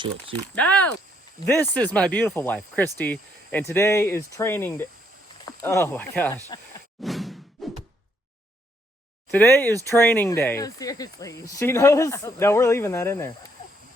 She looks cute. No! This is my beautiful wife, Christy, and today is training day. Oh my gosh. Today is training day. No, seriously. She knows? No, we're leaving that in there.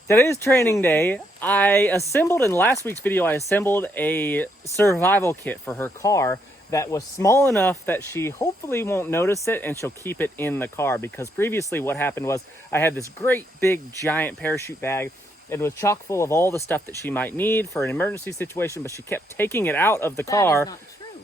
Today is training day. I assembled, in last week's video, I assembled a survival kit for her car that was small enough that she hopefully won't notice it and she'll keep it in the car, because previously what happened was I had this great big giant parachute bag. It was chock full of all the stuff that she might need for an emergency situation, but she kept taking it out of the car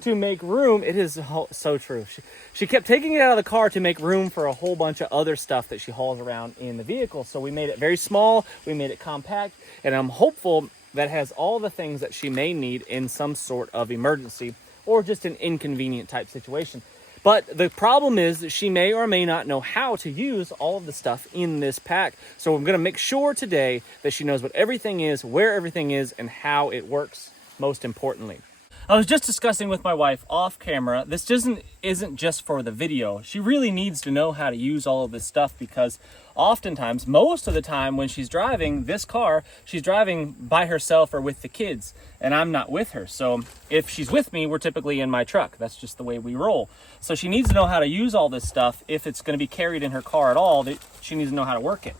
to make room. It is so true. She kept taking it out of the car to make room for a whole bunch of other stuff that she hauls around in the vehicle. So we made it very small, we made it compact, and I'm hopeful that it has all the things that she may need in some sort of emergency or just an inconvenient type situation. But the problem is that she may or may not know how to use all of the stuff in this pack. So I'm gonna make sure today that she knows what everything is, where everything is, and how it works, most importantly. I was just discussing with my wife off camera, this isn't just for the video. She really needs to know how to use all of this stuff, because oftentimes, most of the time when she's driving this car, she's driving by herself or with the kids, and I'm not with her. So if she's with me, we're typically in my truck. That's just the way we roll. So she needs to know how to use all this stuff. If it's gonna be carried in her car at all, she needs to know how to work it.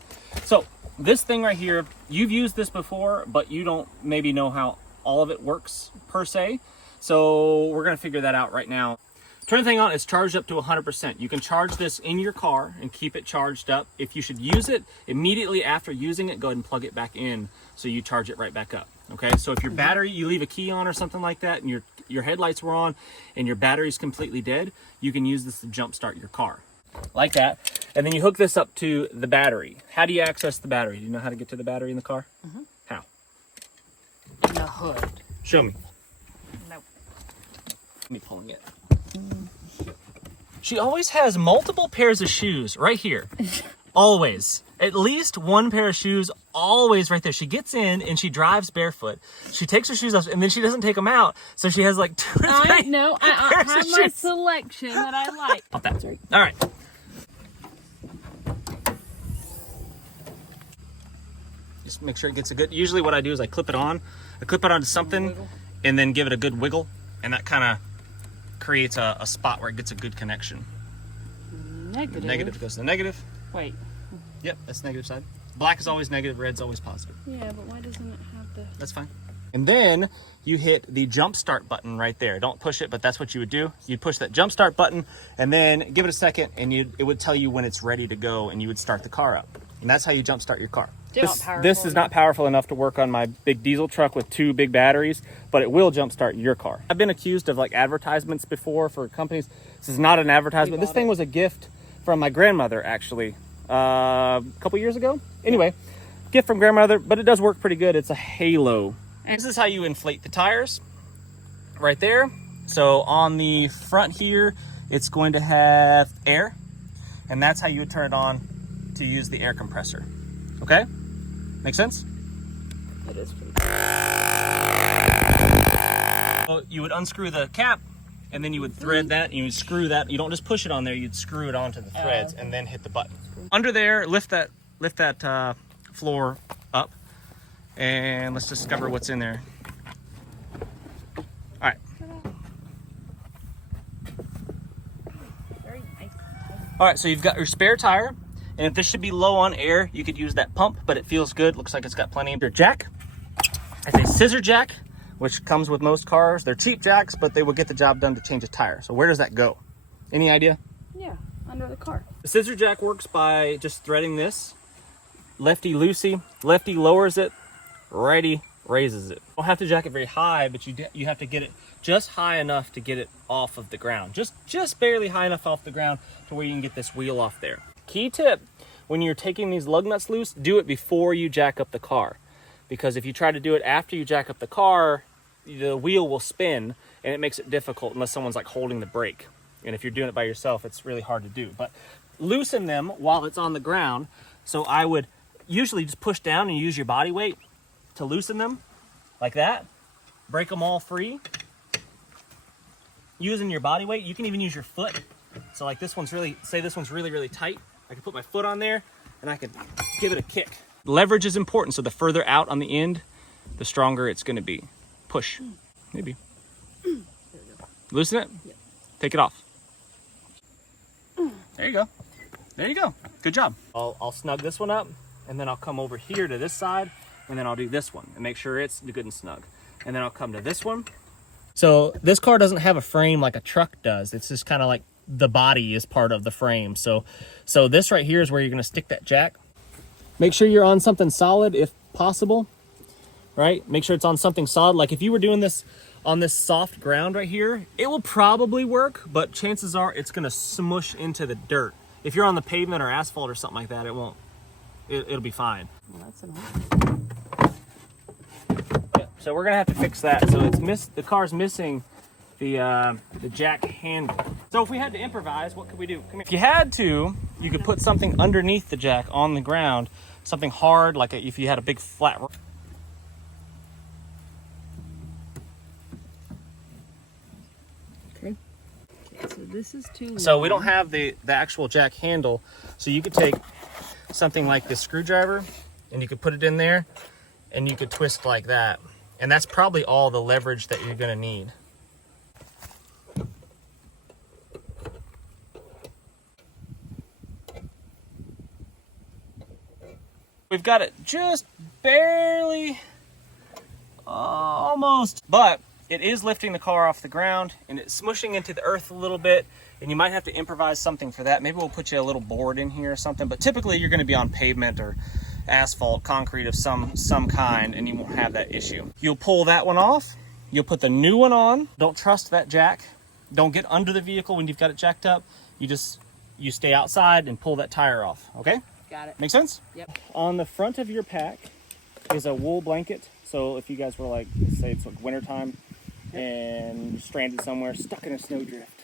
So this thing right here, you've used this before, but you don't maybe know how all of it works per se. So we're gonna figure that out right now. Turn the thing on, it's charged up to 100%. You can charge this in your car and keep it charged up. If you should use it immediately after using it, go ahead and plug it back in so you charge it right back up, okay? So if your battery, you leave a key on or something like that, and your headlights were on and your battery's completely dead, you can use this to jump start your car, like that. And then you hook this up to the battery. How do you access the battery? Do you know how to get to the battery in the car? Mm-hmm. How? In the hood. Show me. Nope. Me pulling it. She always has multiple pairs of shoes right here. Always. At least one pair of shoes always right there. She gets in and she drives barefoot. She takes her shoes off and then she doesn't take them out. So she has like two or three. No, I have my selection that I like. Pop that. Sorry. All right. Just make sure it gets a good, usually what I do is I clip it on. I clip it onto something and then give it a good wiggle, and that kind of creates a spot where it gets a good connection. Negative. The negative goes to the negative. Wait. Yep, that's the negative side. Black is always negative, red's always positive. Yeah, but why doesn't it have the... That's fine. And then you hit the jump start button right there. Don't push it, but that's what you would do. You'd push that jump start button and then give it a second, and it would tell you when it's ready to go, and you would start the car up. And that's how you jump start your car. This is not powerful enough to work on my big diesel truck with 2 big batteries, but it will jump start your car. I've been accused of like advertisements before for companies. This is not an advertisement. This thing was a gift from my grandmother, actually, a couple years ago. Anyway, gift from grandmother, but it does work pretty good. It's a Halo. And this is how you inflate the tires right there. So on the front here, it's going to have air, and that's how you would turn it on to use the air compressor. Okay? Make sense? It is pretty So you would unscrew the cap, and then you would thread that, and you would screw that. You don't just push it on there, you'd screw it onto the threads and then hit the button. Under there, lift that floor up, and let's discover what's in there. All right. very nice. All right, so you've got your spare tire, and if this should be low on air, you could use that pump, but it feels good. Looks like it's got plenty of your jack. It's a scissor jack, which comes with most cars. They're cheap jacks, but they will get the job done to change a tire. So where does that go? Any idea? Yeah, under the car. The scissor jack works by just threading this. Lefty loosey, lefty lowers it, righty raises it. You don't have to jack it very high, but you have to get it just high enough to get it off of the ground. Just barely high enough off the ground to where you can get this wheel off there. Key tip, when you're taking these lug nuts loose, do it before you jack up the car. Because if you try to do it after you jack up the car, the wheel will spin and it makes it difficult unless someone's like holding the brake. And if you're doing it by yourself, it's really hard to do. But loosen them while it's on the ground. So I would usually just push down and use your body weight to loosen them like that. Break them all free. Using your body weight, you can even use your foot. So like this one's really, say this one's really, really tight. I can put my foot on there and I can give it a kick Leverage is important, so the further out on the end, the stronger it's going to be. Push. Maybe. Loosen it. Yep. Take it off. There you go. There you go. Good job. I'll snug this one up, and then I'll come over here to this side, and then I'll do this one and make sure it's good and snug. And then I'll come to this one. So this car doesn't have a frame like a truck does. It's just kind of like the body is part of the frame. So this right here is where you're going to stick that jack. Make sure you're on something solid if possible, right? Make sure it's on something solid. Like if you were doing this on this soft ground right here, it will probably work, but chances are it's going to smush into the dirt. If you're on the pavement or asphalt or something like that, it won't. It'll be fine. Well, that's annoying. Yeah, so we're gonna have to fix that. So the car's missing the jack handle. So if we had to improvise, what could we do? Come here. If you had to, you could put something underneath the jack on the ground, something hard, like if you had a big flat. Okay. So this is too long. So we don't have the actual jack handle. So you could take something like this screwdriver and you could put it in there and you could twist like that. And that's probably all the leverage that you're gonna need. We've got it just barely, almost, but it is lifting the car off the ground and it's smushing into the earth a little bit, and you might have to improvise something for that. Maybe we'll put you a little board in here or something, but typically you're gonna be on pavement or asphalt, concrete of some kind, and you won't have that issue. You'll pull that one off, you'll put the new one on. Don't trust that jack. Don't get under the vehicle when you've got it jacked up. You stay outside and pull that tire off, okay? Got it. Make sense? Yep. On the front of your pack is a wool blanket. So if you guys were like, say it's like wintertime and you're stranded somewhere, stuck in a snowdrift,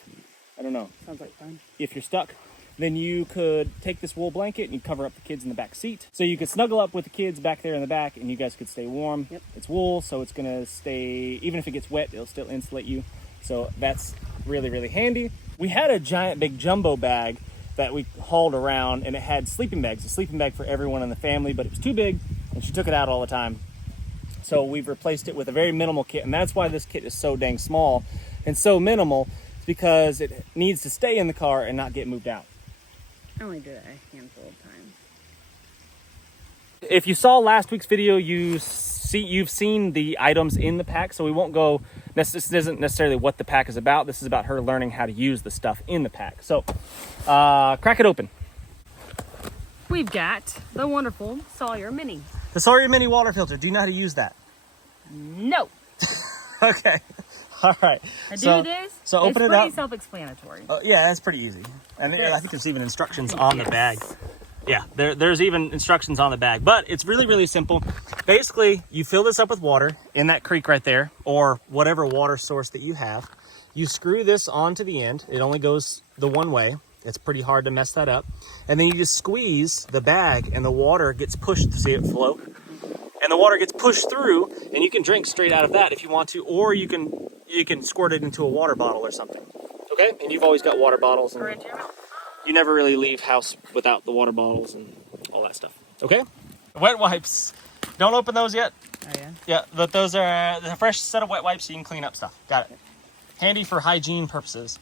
I don't know. Sounds like fun. If you're stuck, then you could take this wool blanket and you cover up the kids in the back seat. So you could snuggle up with the kids back there in the back and you guys could stay warm. Yep. It's wool, so it's gonna stay, even if it gets wet, it'll still insulate you. So that's really, really handy. We had a giant big jumbo bag that we hauled around, and it had sleeping bags, a sleeping bag for everyone in the family, but it was too big and she took it out all the time. So we've replaced it with a very minimal kit, and that's why this kit is so dang small and so minimal. It's because it needs to stay in the car and not get moved out. I only did it a handful of times. If you saw last week's video, you've seen the items in the pack, so we won't go, this isn't necessarily what the pack is about. This is about her learning how to use the stuff in the pack. So crack it open. We've got the wonderful Sawyer Mini. The Sawyer Mini water filter. Do you know how to use that? No. Okay. All right. I do this. So open it It's up. pretty self-explanatory. Yeah, that's pretty easy. And I think there's even instructions on the Yes. bag. Yeah, there's even instructions on the bag, but it's really, really simple. Basically, you fill this up with water in that creek right there, or whatever water source that you have. You screw this onto the end. It only goes the one way. It's pretty hard to mess that up. And then you just squeeze the bag and the water gets pushed. See it flow? And the water gets pushed through, and you can drink straight out of that if you want to, or you can squirt it into a water bottle or something. Okay? And you've always got water bottles, and you never really leave house without the water bottles and all that stuff. Okay? Wet wipes. Don't open those yet. Oh, yeah? Yeah, but those are the fresh set of wet wipes so you can clean up stuff. Got it. Handy for hygiene purposes.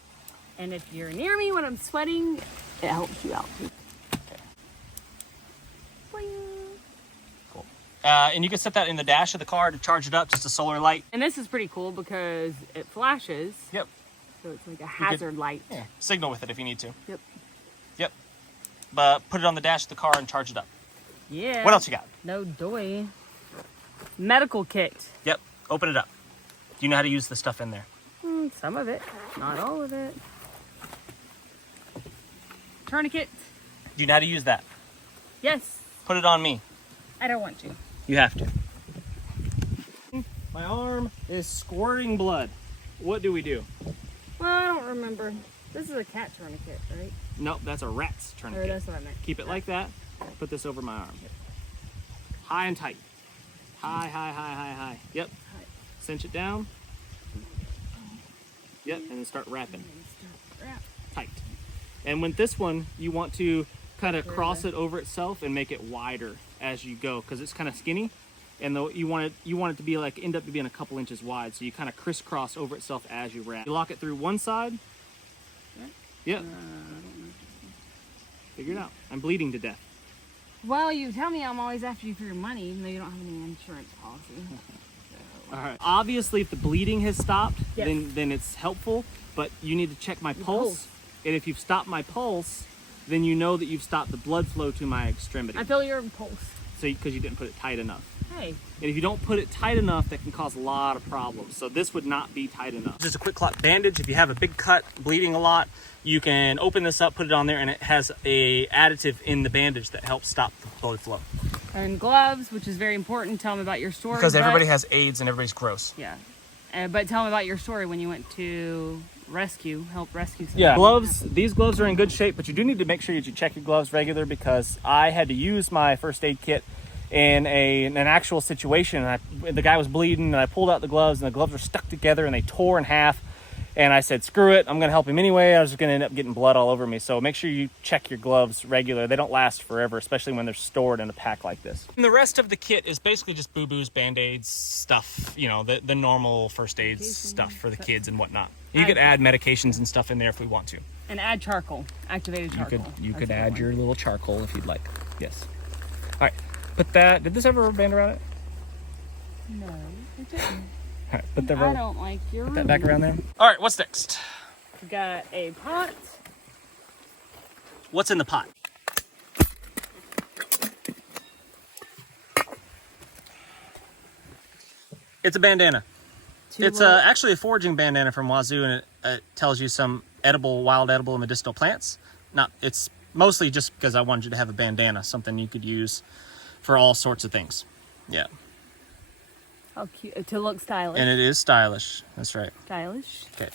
And if you're near me when I'm sweating, it helps you out. Okay. Boing. Cool. And you can set that in the dash of the car to charge it up, just a solar light. And this is pretty cool because it flashes. Yep. So it's like a hazard light. Yeah. Signal with it if you need to. Yep. Yep. But put it on the dash of the car and charge it up. Yeah. What else you got? No doy. Medical kit. Yep. Open it up. Do you know how to use the stuff in there? Some of it, not all of it. Tourniquet. Do you know how to use that? Yes. Put it on me. I don't want to. You have to. My arm is squirting blood. What do we do? Well, I don't remember. This is a cat tourniquet, right? Nope, that's a rat's Or tourniquet. that's what I meant. Keep it like that. Put this over my arm. High and tight. High, high, high, high, high. Yep. High. Cinch it down. Yep, and then start wrapping. Wrap. Tight. And with this one, you want to kind of cross it over itself and make it wider as you go, because it's kind of skinny, and though you want it to be like end up being a couple inches wide, so you kind of crisscross over itself as you wrap. You lock it through one side. Yep. Figure it out. I'm bleeding to death. Well, you tell me I'm always after you for your money, even though you don't have any insurance policy. All right. Obviously, if the bleeding has stopped, Yes. then it's helpful. But you need to check my pulse, and if you've stopped my pulse, then you know that you've stopped the blood flow to my extremity. I feel your pulse. So because you didn't put it tight enough. Hey. And if you don't put it tight enough, that can cause a lot of problems. So this would not be tight enough. Just a quick clot bandage. If you have a big cut, bleeding a lot, you can open this up, put it on there, and it has a additive in the bandage that helps stop the blood flow. And gloves, which is very important. Tell them about your story. Because everybody has AIDS and everybody's gross. Yeah. But tell them about your story when you went to help rescue somebody. Yeah, gloves, these gloves are in good shape, but you do need to make sure that you check your gloves regular, because I had to use my first aid kit in an actual situation, and the guy was bleeding, and I pulled out the gloves, and the gloves were stuck together, and they tore in half, and I said, screw it, I'm going to help him anyway. I was just going to end up getting blood all over me. So make sure you check your gloves regular. They don't last forever, especially when they're stored in a pack like this. And the rest of the kit is basically just boo-boos, Band-Aids, stuff, you know, the normal first aid stuff for the kids and whatnot. You could add medications and stuff in there if we want to. And add charcoal, activated charcoal. You could add your little charcoal if you'd like. Yes. All right. Put that. Did this have a rubber band around it? No, it didn't. All right. Put that. I don't like your Put that back around there. All right. What's next? We got a pot. What's in the pot? It's a bandana. It's actually a foraging bandana from Wazoo, and it tells you some wild edible medicinal plants. It's mostly just because I wanted you to have a bandana, something you could use for all sorts of things. Yeah. How cute, to look stylish. And it is stylish. That's right. Stylish. Okay.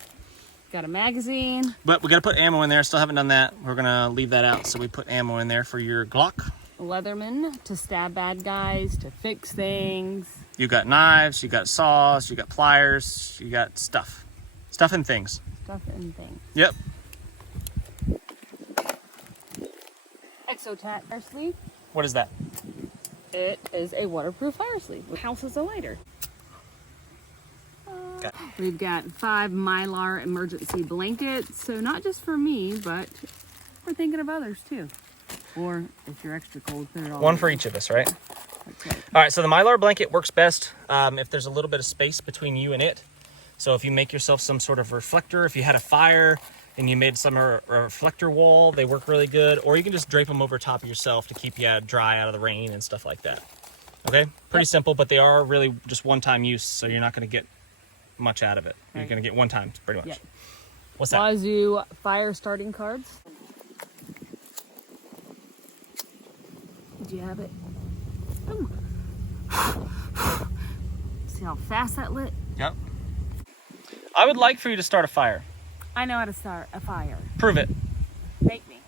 Got a magazine. But we got to put ammo in there. Still haven't done that. We're going to leave that out. So we put ammo in there for your Glock. Leatherman to stab bad guys, to fix things. You got knives, you got saws, you got pliers, you got stuff. Stuff and things. Stuff and things. Yep. Exotat fire sleeve. What is that? It is a waterproof fire sleeve. House is a lighter. We've got 5 Mylar emergency blankets. So not just for me, but we're thinking of others too. Or if you're extra cold, put it all One for each of us, right? That's right. All right, so the Mylar blanket works best if there's a little bit of space between you and it. So if you make yourself some sort of reflector, if you had a fire and you made some a reflector wall, they work really good. Or you can just drape them over top of yourself to keep you dry out of the rain and stuff like that. Okay, pretty simple, but they are really just one-time use, so you're not going to get much out of it. You're going to get one time, pretty much. Yep. What's that? Wazoo fire starting cards. Did you have it? Ooh. See how fast that lit? Yep. I would like for you to start a fire. I know how to start a fire. Prove it. Make me.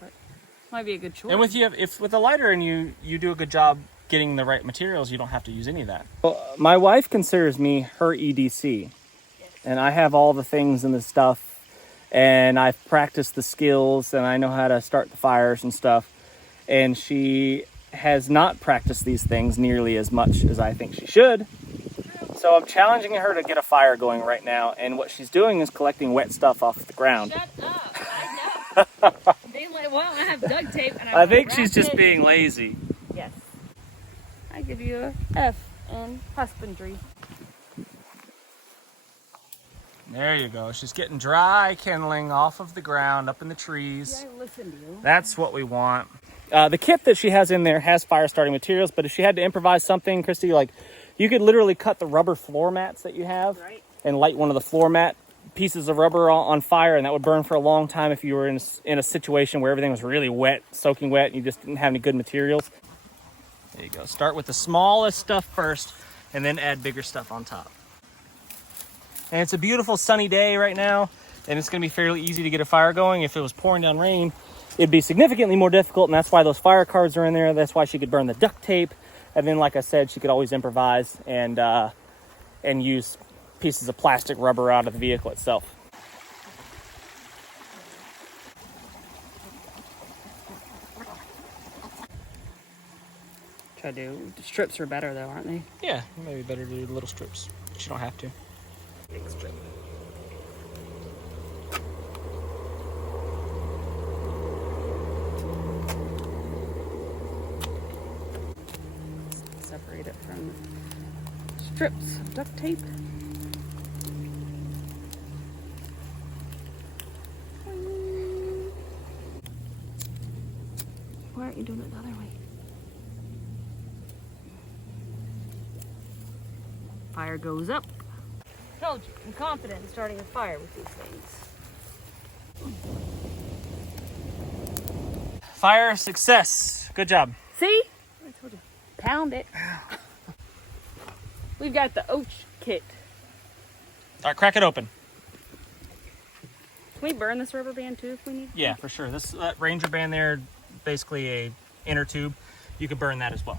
But might be a good choice. And if with a lighter and you do a good job getting the right materials, you don't have to use any of that. Well, my wife considers me her EDC. Yes. And I have all the things and the stuff, and I've practiced the skills, and I know how to start the fires and stuff. And she has not practiced these things nearly as much as I think she should. So I'm challenging her to get a fire going right now, and what she's doing is collecting wet stuff off the ground. Shut up! I know. Being like, well, I have duct tape, and I think she's just being lazy. Yes. I give you a F in husbandry. There you go. She's getting dry kindling off of the ground, up in the trees. Yeah, I listen to you. That's what we want. The kit that she has in there has fire starting materials, but if she had to improvise something, Christy, like you could literally cut the rubber floor mats that you have and light one of the floor mat pieces of rubber on fire, and that would burn for a long time if you were in a situation where everything was really wet, soaking wet, and you just didn't have any good materials. There you go. Start with the smallest stuff first, and then add bigger stuff on top. And it's a beautiful sunny day right now, and it's going to be fairly easy to get a fire going. If it was pouring down rain, it'd be significantly more difficult, and that's why those fire cards are in there. That's why she could burn the duct tape. And then, like I said, she could always improvise and use pieces of plastic rubber out of the vehicle itself. I do. The strips are better though, aren't they? Yeah, maybe better to do little strips, but you don't have to. Big strip. Separate it from strips of duct tape. Why aren't you doing it the other way? Fire goes up. Told you, I'm confident in starting a fire with these things. Fire success. Good job. See? I told you. Pound it. We've got the Oach kit. All right, crack it open. Can we burn this rubber band too if we need? Yeah, for sure. This Ranger band there, basically a inner tube. You could burn that as well.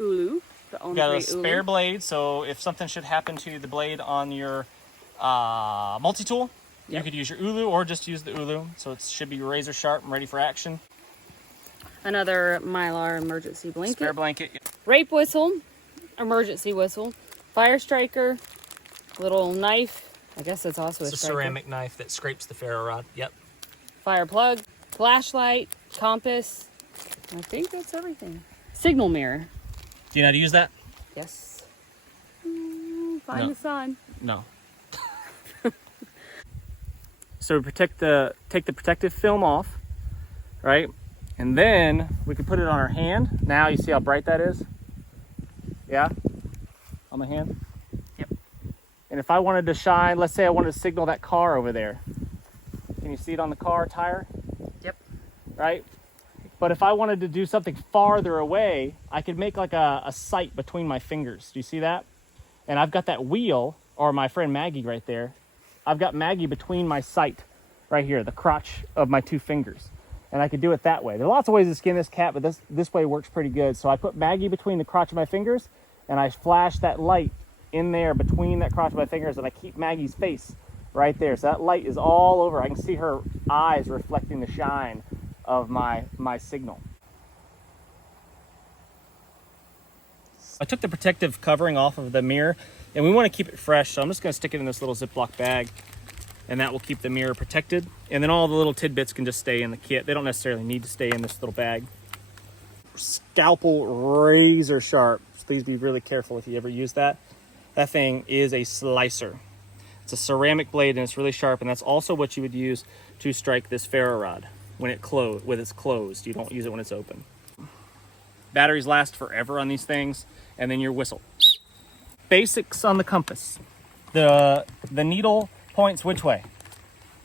Ulu. The only You got a spare blade, so if something should happen to the blade on your multi-tool, you could use your Ulu or just use the Ulu. So it should be razor sharp and ready for action. Another Mylar emergency blanket. Spare blanket. Rape whistle, emergency whistle, fire striker, little knife. I guess that's also It's a ceramic knife that scrapes the ferro rod. Yep. Fire plug, flashlight, compass. I think that's everything. Signal mirror. Do you know how to use that? Yes. Find the sun. No. So we take the protective film off, right? And then we can put it on our hand. Now you see how bright that is? Yeah? On my hand? Yep. And if I wanted to shine, let's say I wanted to signal that car over there. Can you see it on the car tire? Yep. Right? But if I wanted to do something farther away, I could make like a sight between my fingers. Do you see that? And I've got that wheel, or my friend Maggie right there. I've got Maggie between my sight right here, the crotch of my two fingers. And I could do it that way. There are lots of ways to skin this cat, but this way works pretty good. So I put Maggie between the crotch of my fingers, and I flash that light in there between that crotch of my fingers, and I keep Maggie's face right there. So that light is all over. I can see her eyes reflecting the shine of my signal. I took the protective covering off of the mirror, and we want to keep it fresh, so I'm just going to stick it in this little Ziploc bag, and that will keep the mirror protected. And then all the little tidbits can just stay in the kit. They don't necessarily need to stay in this little bag. Scalpel razor sharp. Please be really careful if you ever use that. That thing is a slicer. It's a ceramic blade, and it's really sharp, and that's also what you would use to strike this ferro rod when it's closed. You don't use it when it's open. Batteries last forever on these things, and then your whistle. Basics on the compass. The needle points which way?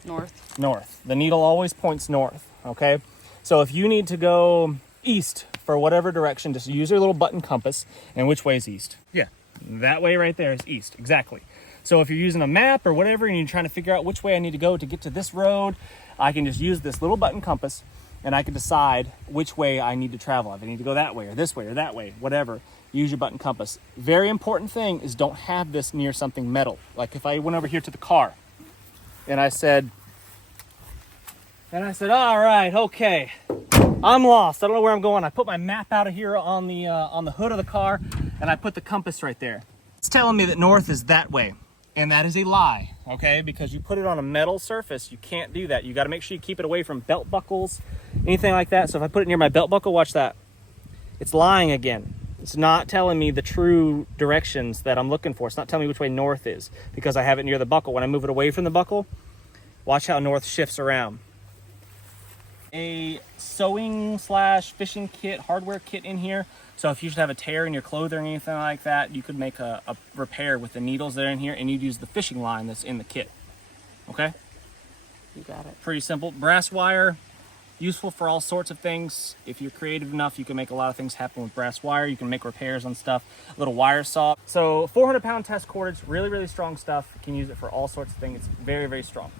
North. North. The needle always points north, okay? So if you need to go east for whatever direction, just use your little button compass, and which way is east? Yeah, that way right there is east, exactly. So if you're using a map or whatever, and you're trying to figure out which way I need to go to get to this road, I can just use this little button compass, and I can decide which way I need to travel. If I need to go that way or this way or that way, whatever, use your button compass. Very important thing is don't have this near something metal. Like if I went over here to the car and I said, all right, okay, I'm lost. I don't know where I'm going. I put my map out of here on the hood of the car, and I put the compass right there. It's telling me that north is that way. And that is a lie, okay? Because you put it on a metal surface, you can't do that. You got to make sure you keep it away from belt buckles, anything like that. So if I put it near my belt buckle, watch that. It's lying again. It's not telling me the true directions that I'm looking for. It's not telling me which way north is because I have it near the buckle. When I move it away from the buckle, watch how north shifts around. A sewing / fishing kit, hardware kit in here. So if you should have a tear in your clothing or anything like that, you could make a repair with the needles that are in here, and you'd use the fishing line that's in the kit. Okay? You got it. Pretty simple. Brass wire, useful for all sorts of things. If you're creative enough, you can make a lot of things happen with brass wire. You can make repairs on stuff. A little wire saw. So 400-pound test cordage, really, really strong stuff. You can use it for all sorts of things. It's very, very strong.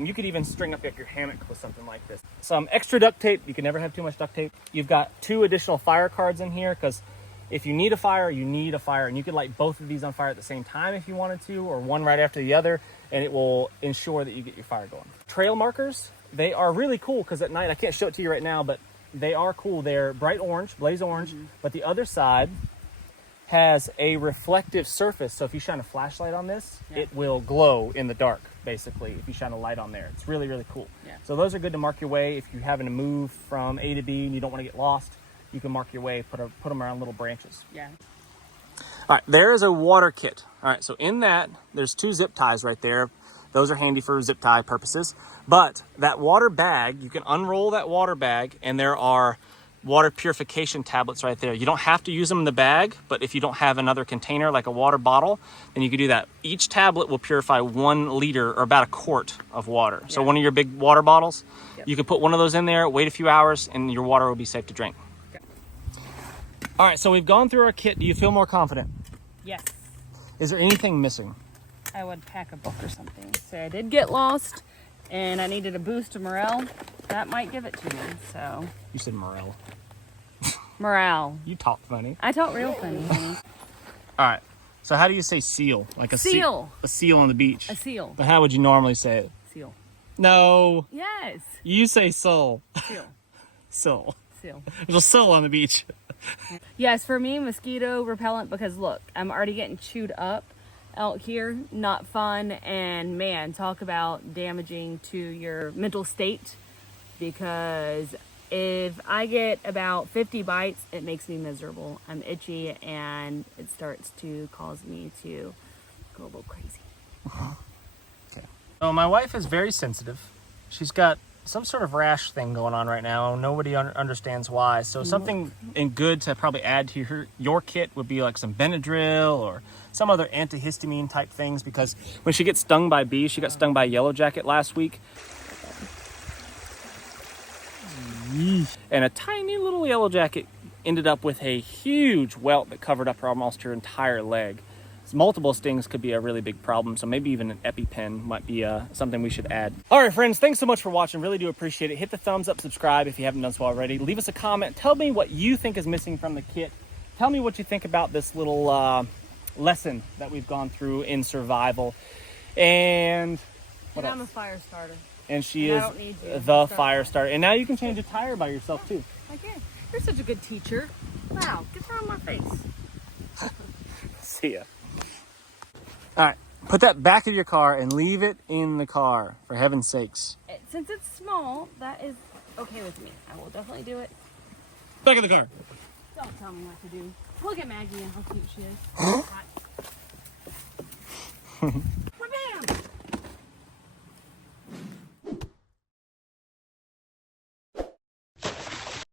You could even string up your hammock with something like this. Some extra duct tape. You can never have too much duct tape. You've got 2 additional fire cards in here because if you need a fire, you need a fire. And you could light both of these on fire at the same time if you wanted to, or one right after the other, and it will ensure that you get your fire going. Trail markers, they are really cool because at night, I can't show it to you right now, but they are cool. They're bright orange, blaze orange, but the other side has a reflective surface. So if you shine a flashlight on this, it will glow in the dark, basically, if you shine a light on there. It's really, really cool. Yeah. So those are good to mark your way. If you're having to move from A to B and you don't want to get lost, you can mark your way, put them around little branches. Yeah. All right, there is a water kit. All right, so in that, there's 2 zip ties right there. Those are handy for zip tie purposes. But that water bag, you can unroll that water bag, and there are water purification tablets right there. You don't have to use them in the bag, but if you don't have another container like a water bottle, then you can do that. Each tablet will purify 1 liter or about a quart of water. So one of your big water bottles, you can put one of those in there, wait a few hours, and your water will be safe to drink. All right, so we've gone through our kit. Do you feel more confident? Yes. Is there anything missing? I would pack a book or something. So I did get lost, and I needed a boost of morale. That might give it to me, so. You said morale. Morale. You talk funny. I talk real funny, honey. All right, so how do you say seal? Like a seal. A seal on the beach. A seal. But how would you normally say it? Seal. No. Yes. You say soul. Seal. Soul. Seal. There's a soul on the beach. Yes, for me, mosquito repellent, because look, I'm already getting chewed up out here. Not fun. And man, talk about damaging to your mental state, because if I get about 50 bites, it makes me miserable. I'm itchy, and it starts to cause me to go a little crazy. Okay. So my wife is very sensitive. She's got some sort of rash thing going on right now. Nobody understands why. So something good to probably add to your kit would be like some Benadryl or some other antihistamine type things, because when she gets stung by bees, she got stung by a yellow jacket last week. And a tiny little yellow jacket ended up with a huge welt that covered up almost her entire leg. So multiple stings could be a really big problem, so maybe even an EpiPen might be something we should add. All right, friends, thanks so much for watching. Really do appreciate it. Hit the thumbs up, subscribe if you haven't done so already. Leave us a comment. Tell me what you think is missing from the kit. Tell me what you think about this little lesson that we've gone through in survival. And what else? I'm a fire starter. And she And is I don't need you. the fire starter. And now you can change a tire by yourself too. Okay. You're such a good teacher. Wow, get that on my face. See ya. All right, put that back of your car and leave it in the car, for heaven's sakes. Since it's small, that is okay with me. I will definitely do it. Back of the car. Don't tell me what to do. Look at Maggie and how cute she is. Hot.